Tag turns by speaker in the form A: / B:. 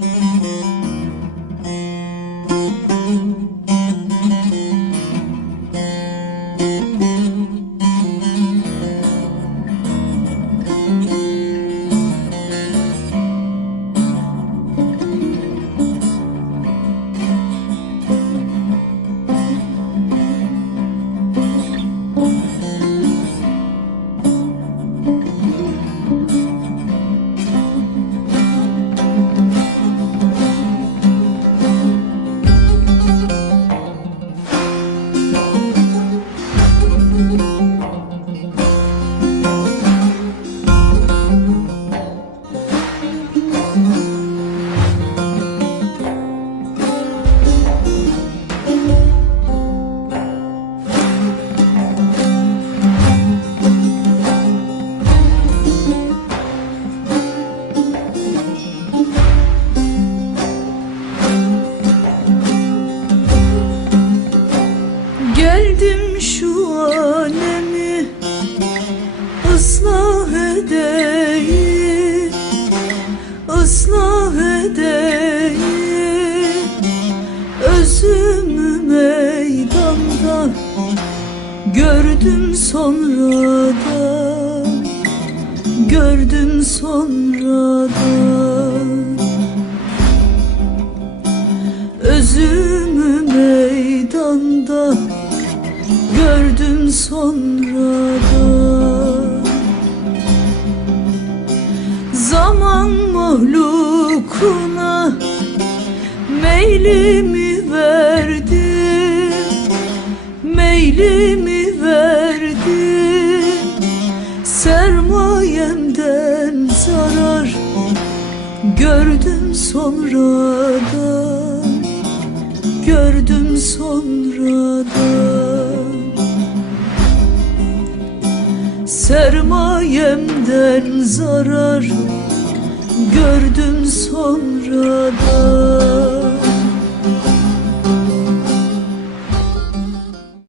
A: Música Geldim şu alemi ıslah edeyim ıslah edeyim. Özümü meydanda gördüm sonradan Gördüm sonradan. Özümü meydanda gördüm sonradan Zaman mahlukuna meylimi verdim Meylimi verdim Sermayemden zarar gördüm sonradan gördüm sonradan. Sermayemden zarar gördüm sonradan